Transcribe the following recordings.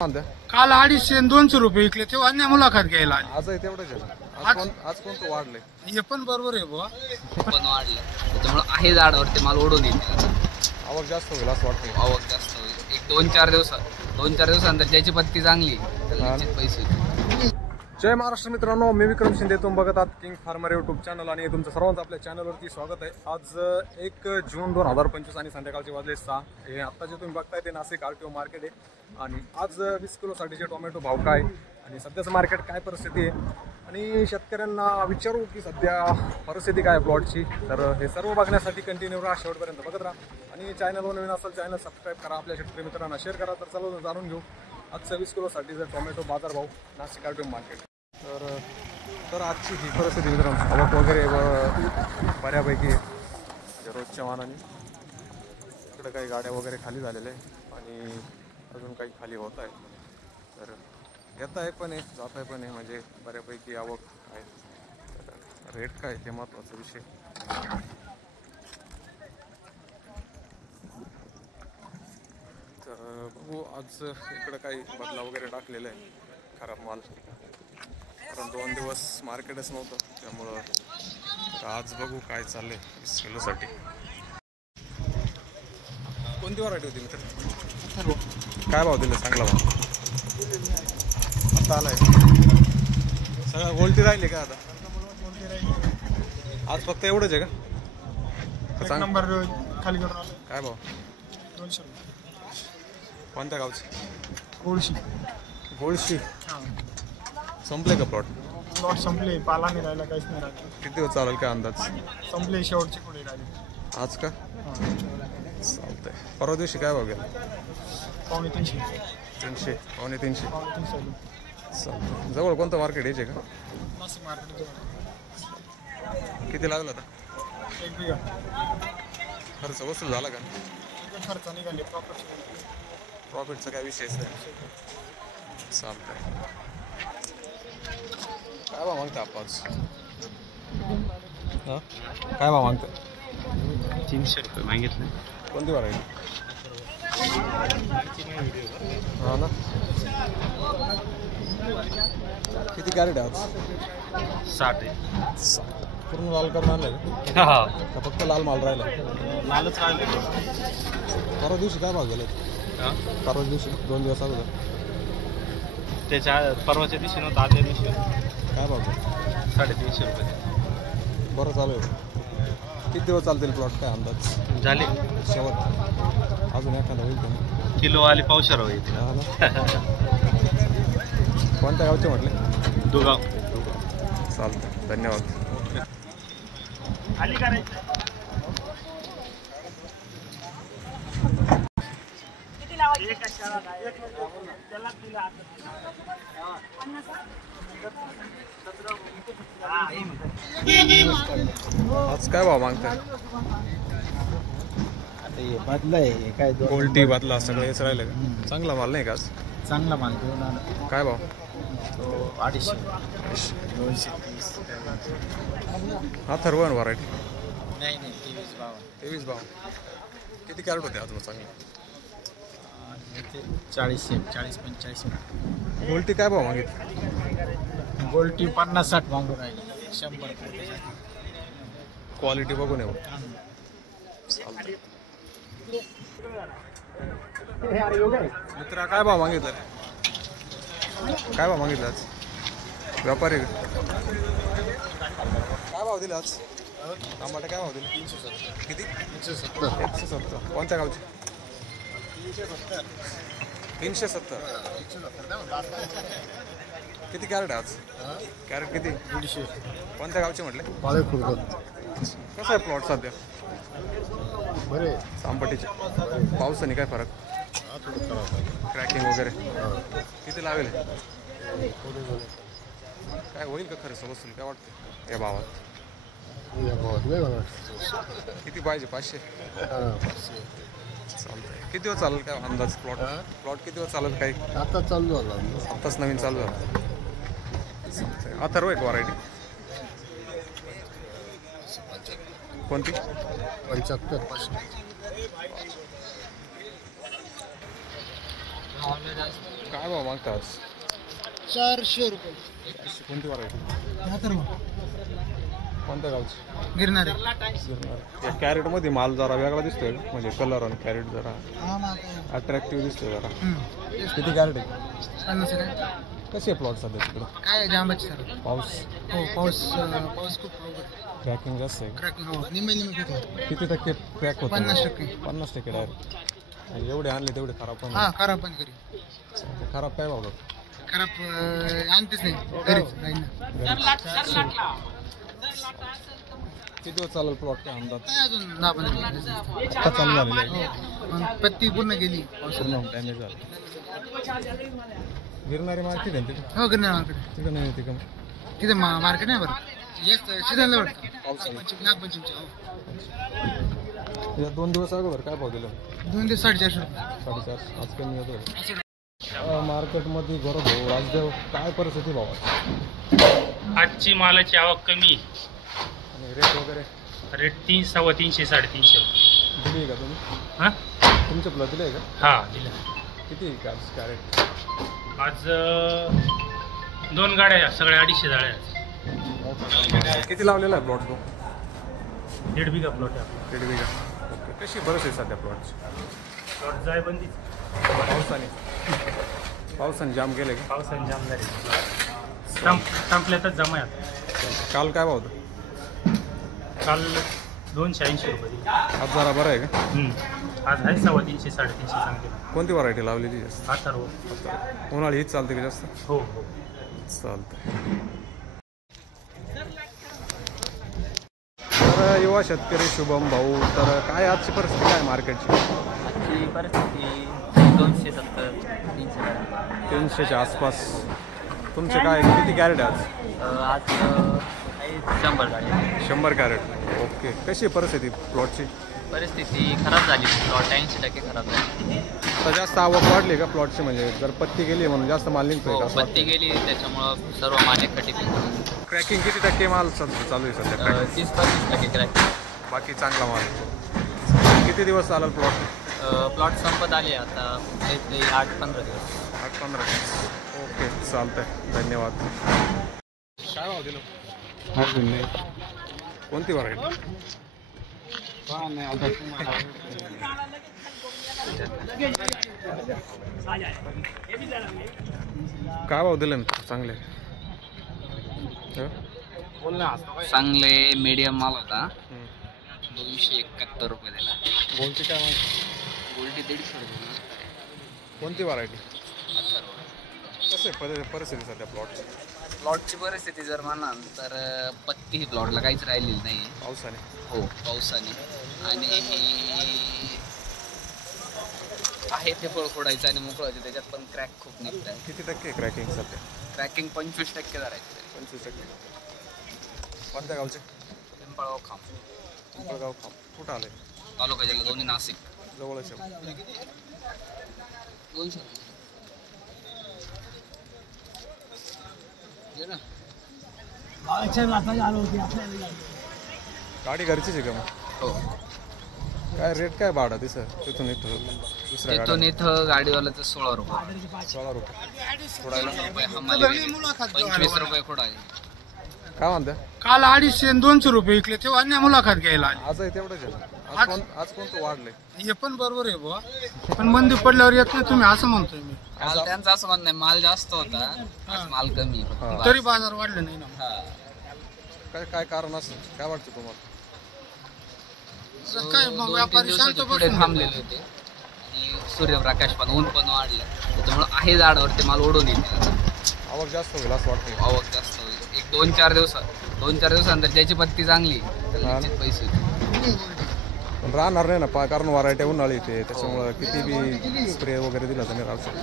काल 250 आणि 200 रुपये विकले तेव्हा अन्य मुलाखत घ्यायला आली. आज तेवढंच आहे. आज कोणतं वाढलंय? हे पण बरोबर आहे बुवा, पण वाढलं त्याच्यामुळे आहे झाडावरती माल ओढून येते. आवक जास्त होईल असं वाटतं. आवक जास्त होईल. एक 2-4 दिवसानंतर ज्याची पत्ती चांगली त्याला निश्चित पैसे होतील. जय महाराष्ट्र मित्रांनो, मी विक्रम शिंदे. तुम्ही बघत आहात किंग फार्मर यूट्यूब चॅनल आणि तुमचं सर्वांचं आपल्या चॅनलवरती स्वागत आहे. आज 1 जून 2025 आणि संध्याकाळचे वाजले 6. हे आत्ता जे तुम्ही बघताय ते नाशिक RTO मार्केट आहे. आणि आज 20 किलोसाठीचे टोमॅटो भाव काय आणि सध्याचं मार्केट काय परिस्थिती आहे आणि शेतकऱ्यांना विचारू की सध्या परिस्थिती काय प्लॉटची. तर हे सर्व बघण्यासाठी कंटिन्यू राहा, शेवटपर्यंत बघत राहा आणि चॅनलवर नवीन असेल चॅनल सबस्क्राईब करा, आपल्या शेतकरी मित्रांना शेअर करा. तर चला जाणून घेऊ आज 20 किलोसाठीचा टोमॅटो बाजारभाव नाशिक RTO मार्केट. तर आजची ही परिस्थिती मित्रांनो, आवक वगैरे बऱ्यापैकी रोजच्या मानाने. इकडे काही गाड्या वगैरे खाली झालेल्या आहे आणि अजून काही खाली होत आहे. तर येत आहे पण आहे, जात आहे पण आहे, म्हणजे बऱ्यापैकी आवक आहे. तर रेट काय हे महत्त्वाचा विषय. तर बघू आज इकडं काही बदला वगैरे टाकलेला आहे. खराब माल, कारण 2 दिवस मार्केटच नव्हतं त्यामुळं आज बघू काय चाललंय 20 किलोसाठी. कोणती व्हरायटी होती मित्र? काय भाव दिले? चांगला भाव आता आलाय. सगळं गोलटी राहिली का आता? आज फक्त एवढंच आहे का? नंबर खाली करून आलं. काय भाव? 200. कोणत्या गावचे? गोळशी. संपले का प्लॉट? प्लॉट संपले, पाला नाही राहिला, काहीच नाही राहिलं. किती दिवस चालेल काय अंदाज? संपले, शेवटचे पुढे राहिले. आज का? चालतंय. परवा दिवशी काय भाव गेला? 250. 300, 250. 300. चालतंय. जवळ कोणतं मार्केट यायचे का? नाशिक मार्केट जवळ. किती लागला आता? 1 बिघा. खर्च वसूल झाला का? खर्च निघाले, प्रॉफिटचा काय विषयच नाही. चालतंय. काय भाव मागता आपण? हां, काय भाव मागता? 300 रुपये मागितले. कोणती व्हरायटी? हा ना. किती कॅरेट आहे आज? 60 आहे. पूर्ण लाल करून आणलं का फक्त लाल माल राहिला? लालच राहिले. परवा दिवशी काय भाव गेले? परवा दिवशी 2 दिवस अगोदर त्याच्या परवाच्या दिवशी नव्हतं, आदल्या दिवशी काय भाव गेला? 350 रुपये. बरं चालू आहे. किती दिवस चालतील प्लॉट काय अंदाज? झाले शेवट अजून एखादा होईल का? किलो आले पावशेर होईल. कोणत्या गावचे म्हटले? दुगाव. चालतं, धन्यवाद. खाली करायचं. आज काय भाव मागताय? बदलाय काय? गोल्टी बदला सगळं हेच राहिलं का? चांगला माल नाही का आज? चांगला माल घेऊन आला. काय भाव? 250. 230. हा थर्वन व्हरायटी. नाही 23 भाव. 23 भाव. किती कॅरेट होते आज? चांगले 40-45. गोल्टी काय भाव मागितली? गोल्टी 50-60 मागून राहिली. 100. क्वालिटी बघून येऊ. चालतंय. मित्रा काय भाव मागितलं? काय भाव मागितलं आज? व्यापारी काय भाव दिले आज? टमाटे काय भाव दिले? 370. किती? 170. कोणत्या गावचे? 370. किती कॅरेट आज? कॅरेट किती? 150. कोणत्या गावचे म्हटले? कसं आहे प्लॉट सध्या? बरे सामपटीचे. पावसाने काय फरक? क्रॅकिंग वगैरे किती लागेल? काय होईल का खरं वसूल? काय वाटतं या भावात? किती पाहिजे? 500. चालतंय. किती दिवस चालेल काय अंदाज? प्लॉट किती दिवस चालेल? काही आता चालू झाला. आत्ताच नवीन चालू झालं. अथर्व एक व्हरायटी. कोणती? 75. काय भाव मागता आज? 400 रुपये. कोणती व्हरायटी? कोणत्या गावची? गिरणारे. या कॅरेट मध्ये माल जरा वेगळा दिसतोय म्हणजे कलर आणि कॅरेट जरा अट्रॅक्टिव्ह दिसतोय जरा. किती कॅरेट आहे? 50 आहे. कशी आहे प्लॉट सध्या तिकडे? काय जांबाची सर. पाऊस हो पाऊस खूप क्रॅकिंग जास्त आहे. क्रॅकिंग हो निम्मे किती टक्के क्रॅक होतो? 50%. 50% डायरेक्ट. आणि एवढे आणले तेवढे खराब पण हा खराब पण घरी. खराब काय भाव? खराब आणतेच नाही घरीच नाही ना. किती दिवस चालेल प्लॉट काय अंदाज? काय अजून 10-15 दिवस. आता चालू झालेलं आहे. पत्ती पूर्ण गेली. पूर्ण डॅमेज झालं. गिरणारी मार्केट आहे तिथे? हो गिरणारी मार्केट. तिथं नाही तिथं तिथे मार्केट नाही बरं. एक सीझनला वाटतं नागपंचमीच्या. या 2 दिवस अगोदर काय भाव दिला? 2 दिवस 450 रुपये. 450. आज कमी होतो मार्केटमध्ये. गौरव भाऊ राजदेव, काय परिस्थिती भाव? आजची मालाची आवक कमी आणि रेट वगैरे? रेट 300, 350, 350 दिली का तुम्ही? हां तुमच्या प्लॉट दिले का? हां दिलं. किती कॅरेट? आज 2 गाड्या सगळ्या 250 जाळ्या. किती लावलेला आहे प्लॉट तो? 1.5 बिघा प्लॉट आहे आपला. 1.5 बिघा. ओके. कशी परिस्थिती सध्या प्लॉटची? प्लॉट जायबंदी. पावसाने जाम केले का? पावसाने जाम झाले. संपल्यातच जमा आहे. काल काय भाव होता? काल 280 रुपये दिले. आज जरा बरं आहे का? आज आहे 350, 350 सांगते. कोणती व्हरायटी लावलेली जास्त? अथर्व. उन्हाळी हीच चालते का जास्त? हो हो चालतंय. तर युवा शेतकरी शुभम भाऊ, तर काय आजची परिस्थिती काय मार्केटची? आजची परिस्थिती 270, 300च्या आसपास. तुमचे काय किती कॅरेट आहे आज? आज 100 गाडी. 100 कॅरेट. ओके. कशी आहे परिस्थिती प्लॉटची? परिस्थिती खराब झाली. प्लॉट 80% खराब झाली. तर जास्त आवक वाढली का प्लॉटची? म्हणजे जर पत्ती गेली म्हणून जास्त माल निघतोय का? पत्ती गेली त्याच्यामुळं सर्व माल एकखटी. क्रॅकिंग किती टक्के माल चालू आहे सध्या? 30-35% क्रॅक. बाकी चांगला माल. किती दिवस चालेल प्लॉट? प्लॉट संपत आले आता 8-15 दिवस. 8-15 दिवस. ओके चालतंय. धन्यवाद. काय भाव दिलं? कोणती व्हरायटी? काय भाव दिले ना चांगले? चांगले मीडियम माल होता. 271 रुपये दिला. गोल्टी काय माहिती? गोल्टी 150 रुपये. कोणती व्हरायटी? कसं आहे परिस्थिती सध्या प्लॉटची परिस्थिती जर म्हणाल तर पत्ती प्लॉटला काहीच राहिलेली नाही. पावसाने? हो पावसाने. आणि आहे ते फळ फोडायचं आणि मोकळं होते. त्याच्यात पण क्रॅक खूप निघत आहे. किती टक्के क्रॅकिंग सध्या? क्रॅकिंग 25% धरायचं. 25%. कोणत्या गावचे? पिंपळगाव खांब. पिंपळगाव खांब. कुठं आले? तालुका जिल्हा दोन्ही नाशिक. जवळच आहे. 200 गाडी घरचीच आहे का मग? हो. काय रेट काय भाडं तिथं तिथून इथं दुसऱ्या तिथून इथं गाडीवाल्याचं 16 रुपये. 16 रुपये. 16 हमाली वेगळी. 25 रुपये खोडा आहे. काय म्हणता? काल 250 आणि 200 रुपये विकले तेव्हा अन्य मुलाखत घ्यायला आली. आजही तेवढंच आहे ना? आज कोणतं वाढलंय? हे पण बरोबर आहे बुवा. पण बंदी पडल्यावर येत नाही तुम्ही असं म्हणतोय मी. काल त्यांचं असं म्हणणं आहे माल जास्त होता. आज माल कमी आहे. हा. तरी बाजार वाढले नाही ना. हा. काय कारण असं काय वाटतं तुम्हाला? काय मग 2-3 व्यापारी शांत दिवसाचे पुढे बसून थांबलेले होते. आणि सूर्यप्रकाश पण ऊन पण वाढलं. त्याच्यामुळे आहे झाडावरती माल ओढून येते. आवक जास्त होईल असं वाटतं? आवक जास्त होईल. एक 2-4 दिवसानंतर ज्याची पत्ती चांगली तर निश्चित पैसे होतील. पण राहणार नाही ना कारण व्हरायटी उन्हाळी ते त्याच्यामुळं किती बी स्प्रे वगैरे दिला तर नाही राहू शकत.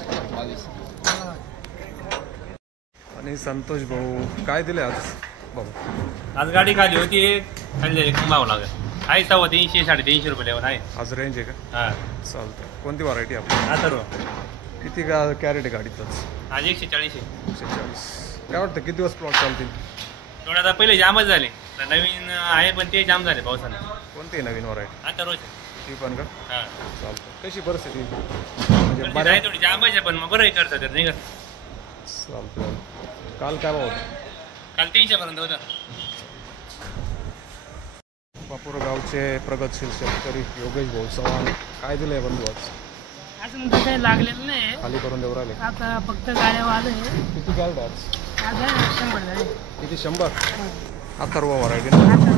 आणि संतोष भाऊ काय दिले आज भाऊ? आज गाडी खाली होती. खाली भाव लागेल. आहे 350, 350 रुपये लेवल आहे. आज रेंज आहे का? हां चालतं. कोणती व्हरायटी आपली? अथर्व. किती कॅरेट आहे गाडीतच? आज 140 आहे. 140. काय वाटतं किती दिवस प्लॉट चालतील? थोडं आता पहिले जामच झाले. नवीन आहे पण ते जाम झाले पावसाने. कोणती नवीन व्हरायटी? अथर्वच. ती पण का हा चालतं. कशी परिस्थिती म्हणजे पण बऱ्या आहे थोडी जांब आहे पण मग बरं करतात तर नाही का. चालतं. काल काय भाव होता? काल 300 पर्यंत होता. बापूर गावचे प्रगतशील शेतकरी योगेश भाऊ चव्हाण काय दिलंय बंधू आज? अजून तर काही लागलेलं नाही. खाली करून देऊ राहिले. आता फक्त गाड्या आले. किती काढलं आज? आज आहे 100 झाले. किती 100? अथर्व व्हरायटी ना. आता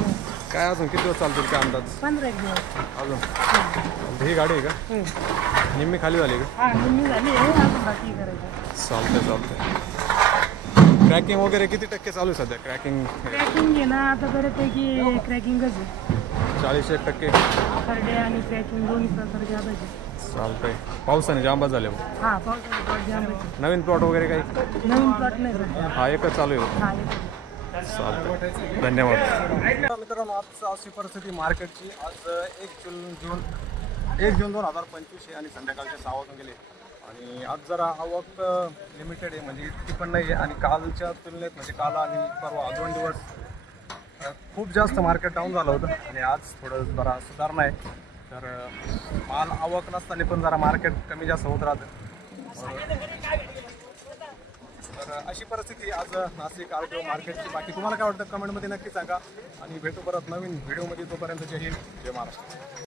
काय अजून किती दिवस चालतील काय अंदाज 15 एक दिवस. अजून ही गाडी आहे का निम्मी खाली झाली का? हा निम्मी झाली आहे. अजून बाकी करायचं. चालतंय. क्रॅकिंग वगैरे किती टक्के चालू आहे सध्या? क्रॅकिंग क्रॅकिंग आहे ना आता बऱ्यापैकी क्रॅकिंगच आहे. 40% सरडे आणि क्रॅकिंग दोन्ही प्रकारचे आता आहे. चालतंय. पावसाने जांबा झाले मग. हा पावसाळ्यात प्लॉट जाम आहे. नवीन प्लॉट वगैरे काही? नवीन प्लॉट नाही सध्या. हा एकच चालू आहे. हा एक. चालतंय धन्यवाद. मित्रांनो आज अशी परिस्थिती मार्केटची. आज 1 जून 2025 आणि संध्याकाळचे 6 वाजून गेले आणि आज जरा आवक लिमिटेड आहे म्हणजे इतकी पण नाही आहे आणि कालच्या तुलनेत म्हणजे काल आणि परवा 2 दिवस खूप जास्त मार्केट डाऊन झालं होतं आणि आज थोडं जरा सुधारणा आहे. तर माल आवक नसताना पण जरा मार्केट कमी जास्त होत राहतं. तर अशी परिस्थिती आज नाशिक आरटीओ मार्केटची. बाकी तुम्हाला काय वाटतं कमेंटमध्ये नक्की सांगा आणि भेटू परत नवीन व्हिडिओमध्ये. तोपर्यंत जय हिंद जय महाराष्ट्र.